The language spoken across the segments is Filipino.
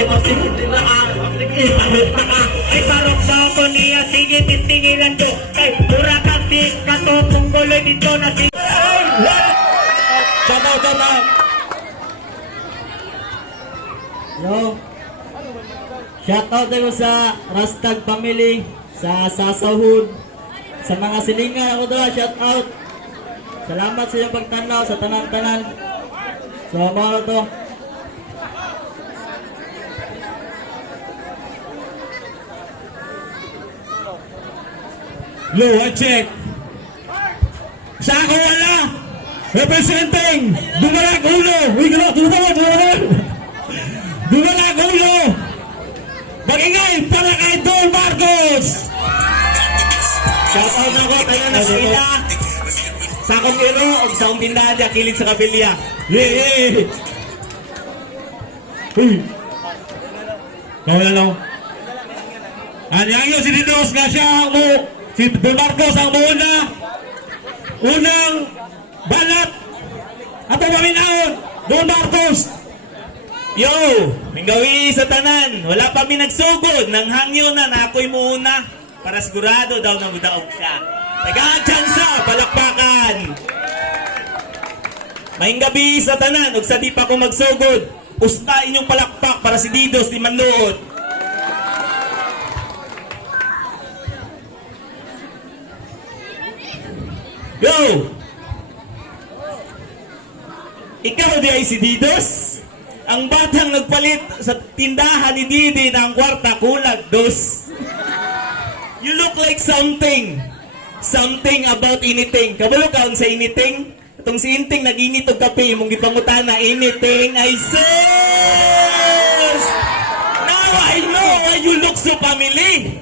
ay masigit na sige ay parok sa ako niya sige tistingilan ko kay pura kasi katong guloy dito na si Tama. Yo. Shoutout tayo sa Rastag family, sa Sasahud, sa mga silingan ako doon, shoutout. Salamat sa iyong pagtanaw sa tanan-tanan. So, mga to. Low, check. Sa ako wala. Representing Dumalag Ulo. Dumalag Ulo. Mag-ingay para kay Don Marcos. shoutout ako tayo na sila sa akong iro o sa akong tindahan niya kilid sa kabilya. Yeah. Kawala lang. Anyang yun si Dinos nga siya mo. Si Don Marcos ang unang balat ato paminaon. Don Marcos. Yo, minggawi sa tanan, wala pa mi nagsugod nang hangyo na ako'y muuna para sigurado daw na mudaog siya. Tagaan tsansa, palakpakan. Maing gabi sa tanan, ug sa di pa ko magsugod, usta inyong palakpak para si Didos di Manluod. Yo! Ikaw di ay si Didos? Ang batang nagpalit sa tindahan ni Didi na ang kwarta kulag dos. You look like something. Something about anything. Kabalo ka sa anything? Itong si Inting nag-init og kape mong gipangutan na anything ay sus! Now I know why you look so family.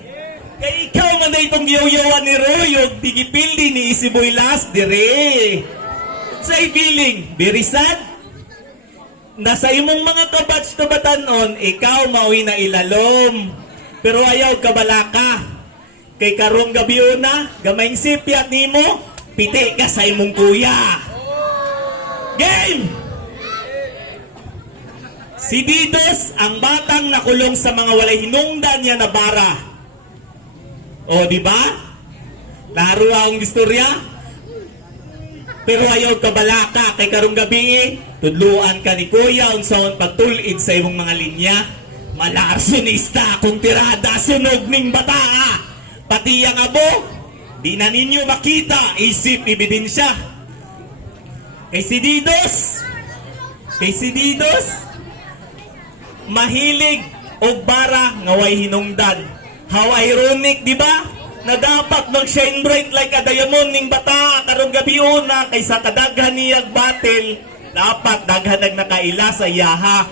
Kay ikaw man na itong giyaw-yawan ni Roy og tigipildi ni Isiboy Last dire. Say feeling, very sad. Nasa imong mga kabatch to batanon, ikaw mao'y na ilalom. Pero ayaw kabalaka. Kay karong gabi una, gamayng sipyat nimo, piti ka sa imong kuya. Game! Si Didos, ang batang nakulong sa mga walay hinungdan niya na bara. O, di ba? Laro ang istorya. Pero ayaw kabalaka kay karong gabi, tudluan ka ni Kuya unsaon pagtulid sa imong mga linya. Malarsonista kung tirada sunog ning bata. Pati ang abo, di na ninyo makita, isip ebidensya. Kay si Didos, mahilig og bara nga way hinungdan. How ironic, di ba? Na dapat mag-shine bright like a diamond ning bata karong gabi una kaysa kadaghan niyag battle dapat daghanag nakaila sa iyaha.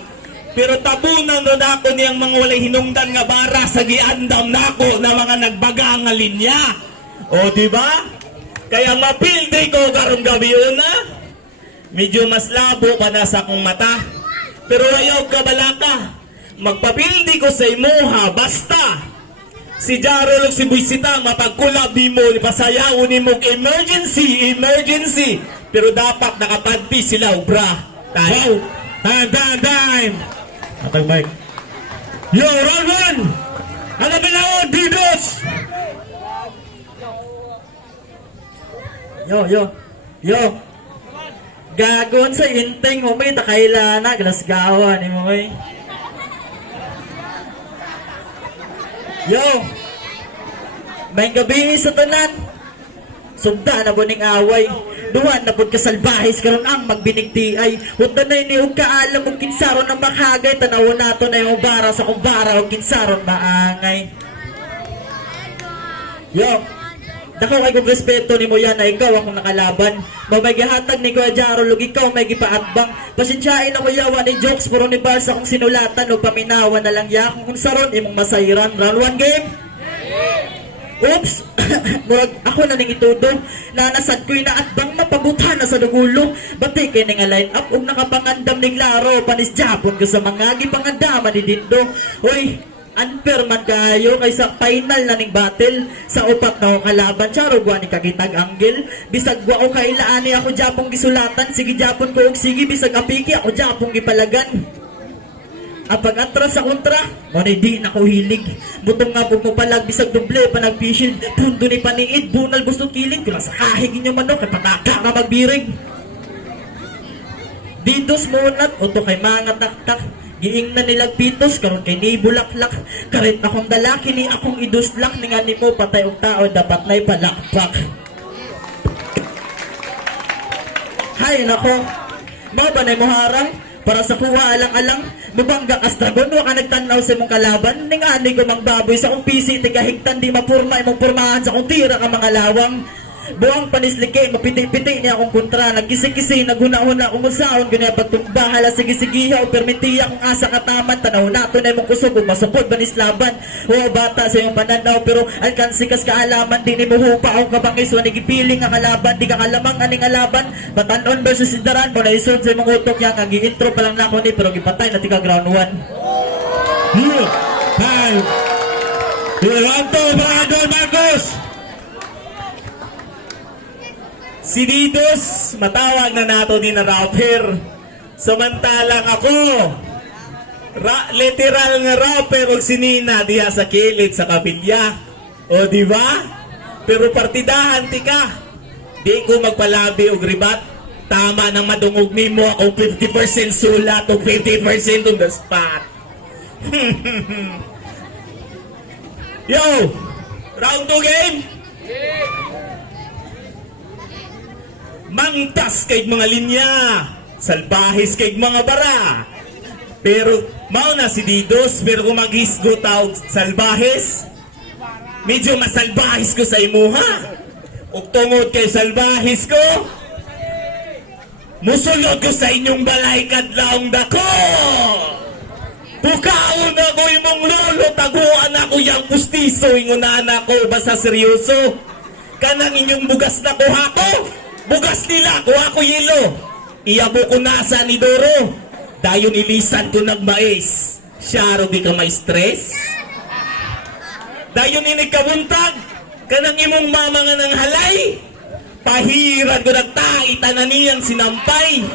Pero tabunan ron ako niyang mga walay hinungdan nga bara sa giandam nako na mga nagbaga nga linya. O di ba? Kaya mapildi ko karong gabi una. Medyo mas labo pa na sa akong mata. Pero ayaw kabalaka. Magpapildi ko sa imuha basta si Jarol ug si Buisita mapagkulabi mo ni pasayawon nimo emergency. Pero dapat nakapadpi sila og bra. Tayo. Time. Atag mic. Yo, round one. Ano bilao, Didos? Yo. Gagon sa Inting, humay takayla na, glasgawa ni mo eh. Yo! May gabi sa tanan. Sugda na buning away. Duwan na pud kasalbahis karon ang magbinigtiay. Hunda na ini og kaalam og kinsaron ang makagay tanaw nato na yung bara sa kumbara og kinsaron maangay. Yo! Dako kay kong respeto nimo yan na ikaw akong nakalaban. Mamagihatag ni Kuya Jarol ug ikaw may gipaatbang. Pasensyain ako yawa ni jokes puro ni Bars akong sinulatan ug paminawan na lang ya kung saron imong masayran. Round 1 game. Oops! Murag ako na ning itudo. Nanasad ko'y naatbang mapabutan na sa dugulo. Bati kay ning line up ug nakapangandam ning laro panis Japon ko sa mga gipangandaman ni Dindo. Hoy! Unfair man kayo kaysa final na ning battle sa upat na kalaban charo gwa ni kagitag angle bisag gwa o kailaani ako Japong gisulatan sige Japon ko og sige bisag apiki ako Japong gipalagan Ang pag-atras sa kontra, mo na di na ko hilig. Butong nga po mo palag, bisag doble pa nag-fishil. Pundo ni paniid, bunal gusto kilig. Kung sa kahig inyo manok, ay pataka ka magbirig. Didos mo unat, oto kay mga taktak. Giing na nilag pitos, karon kay ni bulaklak. Karit akong dalaki ni akong iduslak. Ningan ni mo patay og tao, dapat na'y palakpak. Hay nako, mao ba na'y mo harang? Para sa kuha alang-alang, mabangga kas dragon, wa ka nagtanaw sa imong kalaban. Ningani ko mang baboy sa kong PC, tigahigtan di mapurma imong purmahan sa kong tira ka mga lawang. Buang panislike, mapiti-piti niya akong kontra. Nagkisi-kisi, naghuna-huna akong usaon. Ganyan pagtumbahala, sige-sigihaw. Permitiya akong asa kataman. Tanaw nato na imong kusog. Kung masapod, banis laban. O bata sa iyong pananaw. Pero alkansikas kaalaman. Di ni muhupa akong kabangis. O nagipiling ang kalaban. Di ka kalamang aning alaban. Batanon versus Sindaran. Mo naisod sa imong utok niya. Nag-i-intro pa lang na ako ni. Pero gipatay na tika ground 1. Here, time. Round 2, mga Don Marcos. Si Didos, matawag na nato ni na rapper. Samantalang ako, literal nga rapper o sinina diya sa kilid sa kabilya. O di ba? Pero partidahan ti ka. Di ko magpalabi og ribat. Tama nang madungog nimo ako 50% sulat o 50% on the spot. Yo! Round 2 game! Mangtas kay mga linya, salbahis kay mga bara. Pero mao na si Didos, pero kung maghisgo tawag salbahis, medyo masalbahis ko sa imuha. Ug tungod kay salbahis ko, musulod ko sa inyong balay kadlawng dako. Bukaon ako imong lolo, taguan ako yang pustiso, ingunan ako, basta seryoso. Kanang inyong bugas na kuha ko. Bugas nila, kuha ko yelo. Iyabo ko nasa ni Doro. Dayon ilisan ko nagmais. Syaro di ka may stress. Dayon inig kabuntag. Kanang imong mama nga ng halay. Pahiran ko nagtaita na niyang sinampay.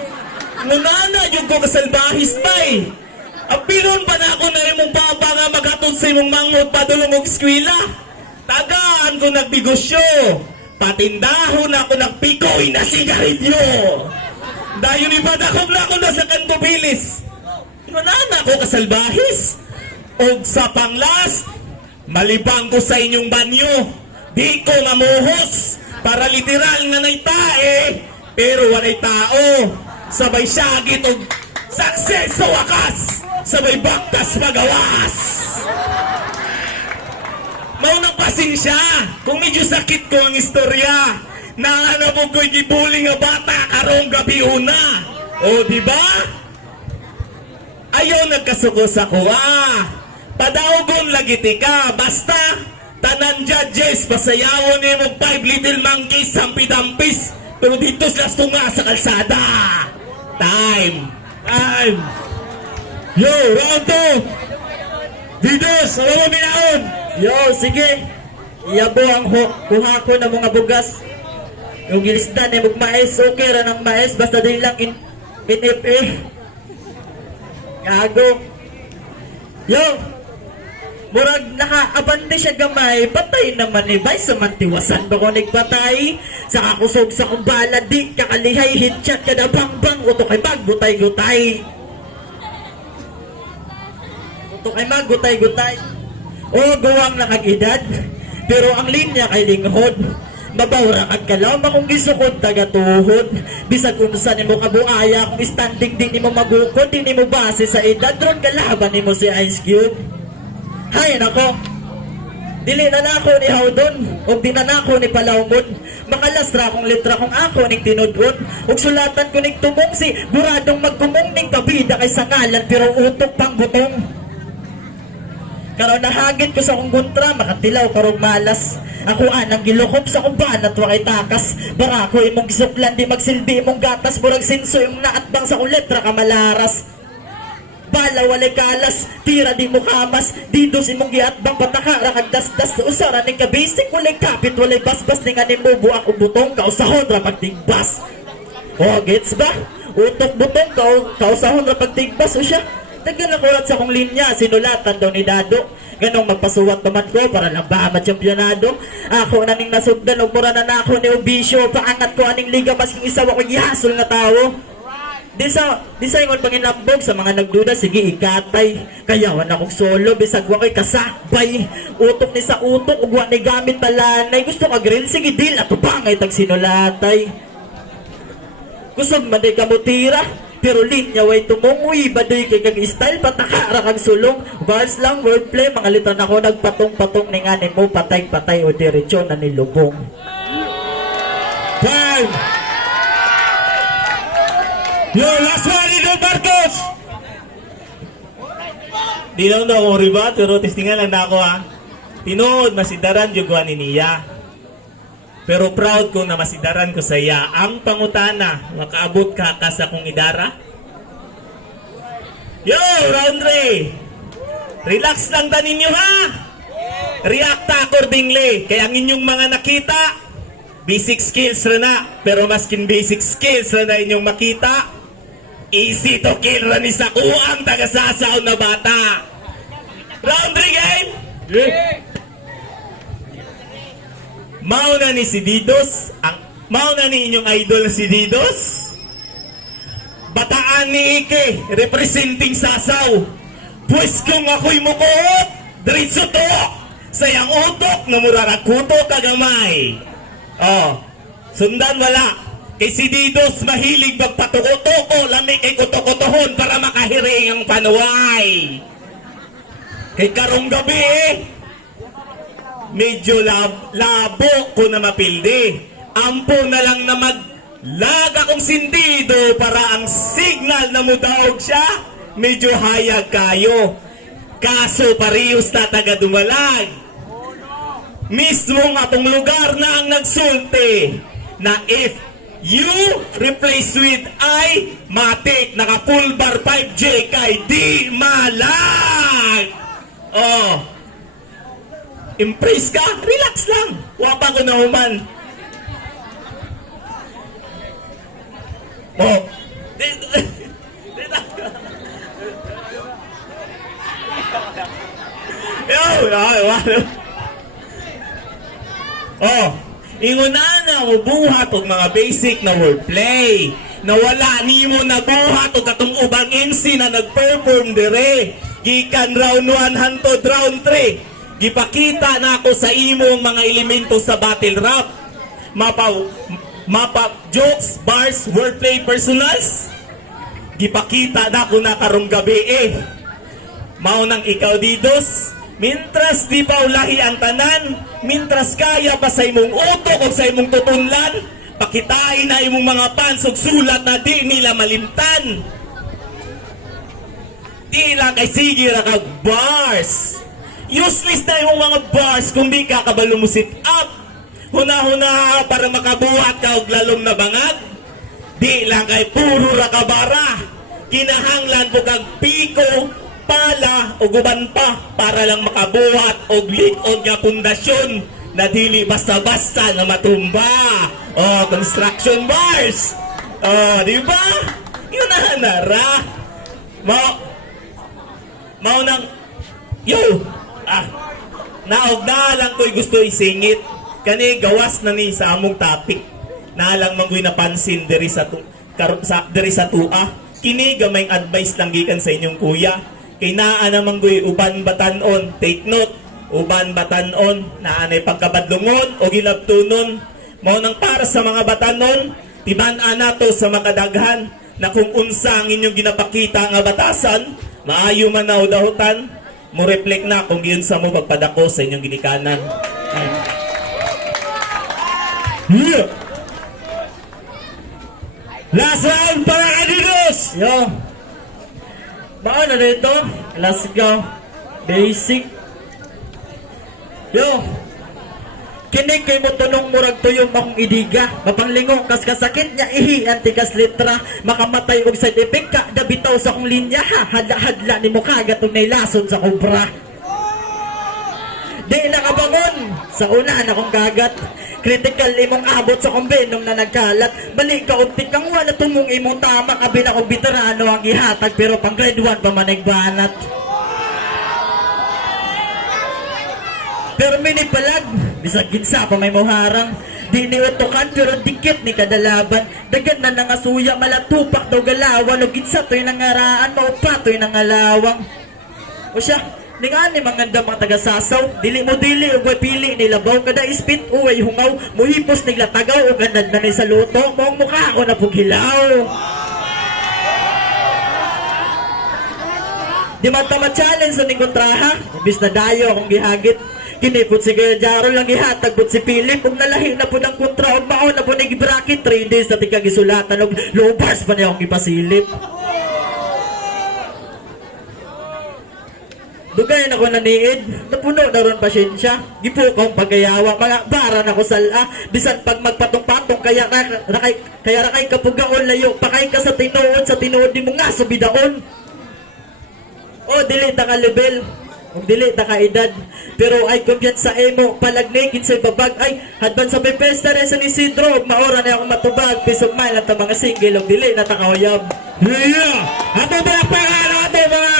Ngunana yung ko kasalbahis pa'y. Apilon pa na ako na imong papa nga maghatod sa imong manghot padulong og eskwela. Tagaan ko nagbigosyo. Patindahon ako nagpikoy na sigarilyo. Dayon ipadakog na ako na sa kanto bilis. Manana ko kasalbahis. Og sa panglas, malibang ko sa inyong banyo. Di ko mamuhos. Para literal nga nay tae, pero walay tao. Sabay syagit og success sa wakas. Sabay baktas magawas. Maunang pasensya kung medyo sakit ko ang istorya. Nahanap ko'y gibuling nga bata karong gabi una. O diba? Ayaw nagkasuko sa kuha. Padaugon lagi tika. Basta tanan judges pasayawon ni mo 5 little monkeys sampi-dampis. Pero dito sila tunga sa kalsada. Time. Time. Yo, round 2. Didos, alam mo minaon. Yo, sige. Iyabo ang kuha ko ng mga bugas. Yung gilisdan ay magmais, okay ra ng mais, basta din lang in-FA. Gago. Yo, murag nakaabante siya gamay, patay naman ni Bay, samantiwasan ba ko nagpatay? Sa kakusog sa kumbala, di kakalihay, hitchat ka na bang-bang, uto kay maggutay-gutay. Uto kay maggutay-gutay. O guwang nakag-edad, pero ang linya kay linghod. Mabawra kag kalama kung gisukod taga-tuhod. Bisag unsa nimo kabuaya, kung standing din nimo magukod, di nimo base sa edad, ron kalaban nimo si Ice Cube. Hay nako, dili na nako ni Hawdon, o di na nako ni Palawmod. Makalastra kong litra kung ako ning tinudod, ug sulatan ko ning tumong si buradong magkumong ning pabida kay sangalan, pero utok pang butong. Karon nahagit ko sa kong kontra, makatilaw karong malas. Ako anang gilukop sa kong banat wa kay takas. Barako imong gisuklan, di magsilbi imong gatas. Murag sinso yung naatbang sa kong letra ka malaras. Bala walay kalas, tira di mo kamas. Didos imong giatbang patakara kag dasdas. Usara ning kabisik, walay kapit, walay basbas. Ning animo buak o butong, kausahon ra pagtigbas. O gets ba? Utok butong, kausahon ra pagtigbas. O siya, Tagal nakulat sa kong linya, sinulatan daw ni Dado. Ganong magpasuwat naman ko para lang ba matchampionado. Ako na ning nasugdan o pura na ako ni Obisyo. Paangat ko aning liga masking isa ako yasol nga tao. Di sa ingon panginambog sa mga nagduda, sige ikatay. Kayawan akong solo, bisag wa kay kasakbay. Utok ni sa utok, ugwa ni gamit talanay. Gusto ka grill, sige deal, ato bangay tag sinulatay. Kusog man di ka mutira, pero linya way tumungoy, baduy kay kag style, patakara kag sulong. Bars lang, wordplay, mga litra na ako nagpatong-patong ni nganin mo, patay-patay o diretsyo na nilubong. Time! Yo, last one, Idol Marcos! Di lang daw ako riba, pero testingan lang na ako ha. Tinood, masidaran yung ni niya. Pero proud ko na masidaran ko sa iya. Ang pangutana, makaabot ka sa kong idara. Yo, round 3. Relax lang ta ninyo ha. React accordingly. Kaya ang inyong mga nakita, basic skills na. Pero maskin basic skills na inyong makita, easy to kill na ni Sakuang taga-sasaw na bata. Round 3 game. Mauna ni si Didos, mauna ni inyong idol si Didos. Bataan ni Ike, representing Sasaw. Pues kung ako'y mukuot, diretso to. Sayang utok, namurarag kuto kagamay. Oh, sundan wala. Kay si Didos mahilig magpatuko-tuko, lamig kay kuto-kutohon para makahiring ang panuway. Kay karong gabi medyo labo ko na mapildi. Ampo na lang na maglaga kong sindido para ang signal na mudaog siya, medyo hayag kayo. Kaso parehas na taga Dumalag. Mismo nga tong lugar na ang nagsulti na if you replace with I, matik, naka full bar 5J kay Di Malag. Oh, impress ka? Relax lang. Wapa ko na human. Oh. Oh, ingunana mo buhat og mga basic na wordplay. Nawala nimo na buhat og katong ubang MC na nag-perform dire. Gikan round 1 hantod round 3. Gipakita na ako sa imo ang mga elemento sa battle rap. Mapa jokes, bars, wordplay, personals. Gipakita na ako na karong gabi Mao nang ikaw Didos, mintras di pa ulahi ang tanan, mintras kaya pa sa imong utok o sa imong tutunlan, pakitain na imong mga fans og sulat na di nila malimtan. Di lang kay sige ra kag bars. Useless na yung mga bars kung di ka kabalo mo sit up. Huna-huna para makabuhat ka og lalom na bangag. Di lang kay puro ra kabara. Kinahanglan po kag piko, pala o guban pa para lang makabuhat og likod nga pundasyon na dili basta-basta na matumba. Oh, construction bars. Oh, di ba? Yun na hanara. Mao nang naog na lang ko'y gusto isingit. Kani gawas na ni sa among topic. Na lang manggoy napansin diri sa tua. Kini gamay advice lang gikan sa inyong kuya. Kay naa na manggoy uban batanon, take note. Uban batanon na anay pagkabadlungon o gilabtunon. Mao nang para sa mga batanon, tiban-an nato sa makadaghan na kung unsa ang inyong ginapakita nga batasan, maayo man na udahutan, mo reflect na kung yun sa mo pagpadako sa inyong ginikanan. Yeah. Last round para kay Didos! Yo. Baka na dito. Let's go. Basic. Yo. Kinig kay mo tunong murag tuyong akong idiga. Mapanglingong kas kasakit niya ihi antikas litra. Makamatay og side effect ka. Dabitaw sa akong linya ha. Hadla-hadla ni mo kagat og nailason sa kubra. Di nakabangon. Sa una na akong kagat. Critical imong abot sa kumbenong na nagkalat. Balik ka og tikang wala tumong imong tama. Abi na og veterano ang ihatag pero pang grade 1 pa man nagbanat. Pero minipalag, bisag kinsa pa may muharang. Di ni utukan pero dikit ni kadalaban. Dagan na nangasuya malatupak daw galawan. O kinsa to'y nangaraan, maupa to'y nangalawang. O siya, ningani manganda mga taga-sasaw. Dili mo dili, ugay pili nilabaw. Kada ispit, uway hungaw. Muhipos niglatagaw, o ganad na ni sa luto. Mong mukha ko na pughilaw. Di man tama challenge sa ning kontraha. Bis na dayo akong gihagit. Kinipot si Kuya Jaro lang ihatag po si Philip. Kung nalahi na po ng kontra o maon na po na gibracket 3 days na tika gisulatan o low bars pa niya akong ipasilip. Dugayan ako naniid, napuno na ron pasyensya. Gipo kong pagkayawa, mga bara na ko sala. Bisan pag magpatong-patong, kaya rakay kapugaon layo. Pakay ka sa tinuod di mo nga subidaon. O, dili ta ka level. Kung dili ta ka edad. Pero ay kumpiyansa emo, palagnikin sa babag. Ay, hadban sa may pesta rin sa Isidro. Maora na ako matubag. Peace of mind at ang mga single. O dili na ta kauyab. Yeah! Ato ba ang pangalan ato mga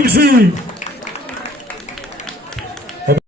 MC?